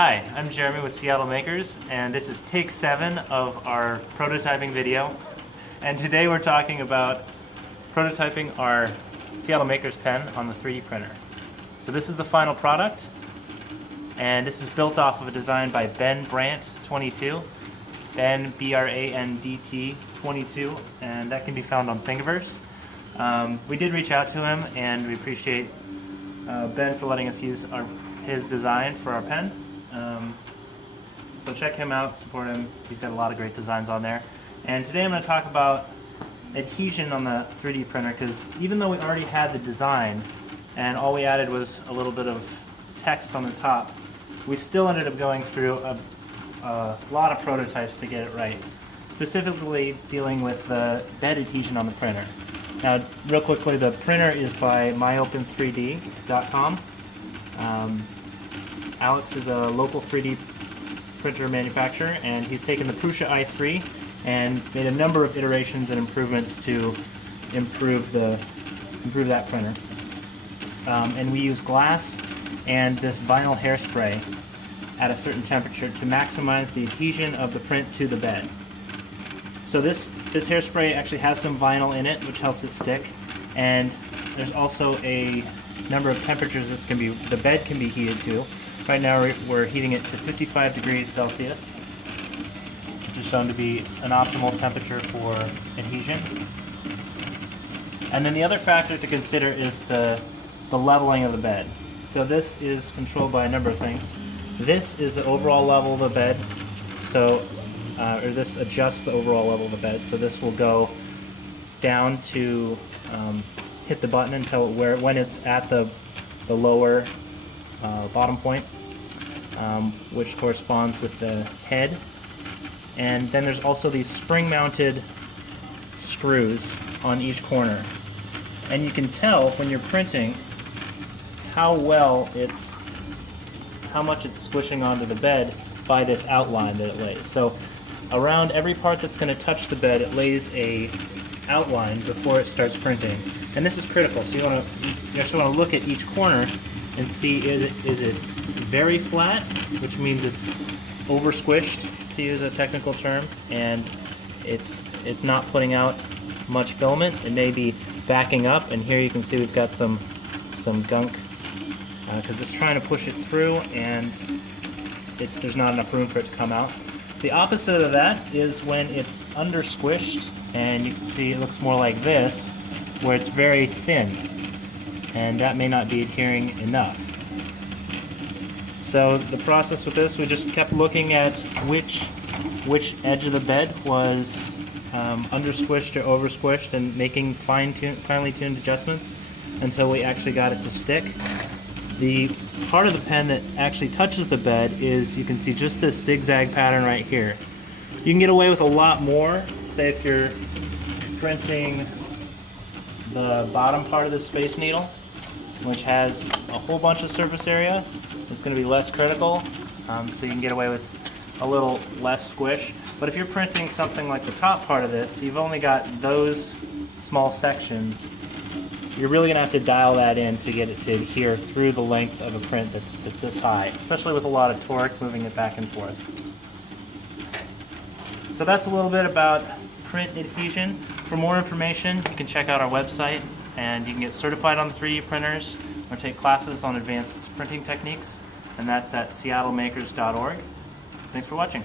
Hi, I'm Jeremy with Seattle Makers, and this is take 7 of our prototyping video. And today we're talking about prototyping our Seattle Makers pen on the 3D printer. So this is the final product, and this is built off of a design by Ben Brandt 22, Ben B-R-A-N-D-T 22, and that can be found on Thingiverse. We did reach out to him, and we appreciate Ben for letting us use his design for our pen. So check him out, support him. He's got a lot of great designs on there. And today I'm going to talk about adhesion on the 3D printer, because even though we already had the design and all we added was a little bit of text on the top, we still ended up going through a lot of prototypes to get it right, specifically dealing with the bed adhesion on the printer. Now, real quickly, the printer is by myopen3d.com. Alex is a local 3D printer manufacturer, and he's taken the Prusa i3 and made a number of iterations and improvements to improve that printer. And we use glass and this vinyl hairspray at a certain temperature to maximize the adhesion of the print to the bed. So this hairspray actually has some vinyl in it, which helps it stick, and there's also a number of temperatures the bed can be heated to. Right now we're heating it to 55 degrees Celsius, which is shown to be an optimal temperature for adhesion. And then the other factor to consider is the leveling of the bed. So this is controlled by a number of things. This is the overall level of the bed, or this adjusts the overall level of the bed. So this will go down to hit the button until when it's at the lower bottom point, which corresponds with the head. And then there's also these spring-mounted screws on each corner, and you can tell when you're printing how much it's squishing onto the bed by this outline that it lays. So around every part that's going to touch the bed, it lays a outline before it starts printing, and this is critical. So you actually want to look at each corner and see, is it very flat, which means it's over squished, to use a technical term, and it's not putting out much filament. It may be backing up, and here you can see we've got some gunk because it's trying to push it through, and there's not enough room for it to come out. The opposite of that is when it's under squished, and you can see it looks more like this, where it's very thin, and that may not be adhering enough. So the process with this, we just kept looking at which edge of the bed was under squished or over squished, and making finely tuned adjustments until we actually got it to stick. The part of the pen that actually touches the bed is, you can see just this zigzag pattern right here. You can get away with a lot more, say if you're printing the bottom part of the Space Needle, which has a whole bunch of surface area. It's going to be less critical, so you can get away with a little less squish. But if you're printing something like the top part of this, you've only got those small sections. You're really going to have to dial that in to get it to adhere through the length of a print that's this high, especially with a lot of torque moving it back and forth. So that's a little bit about print adhesion. For more information, you can check out our website, and you can get certified on the 3D printers or take classes on advanced printing techniques, and that's at seattlemakers.org. Thanks for watching.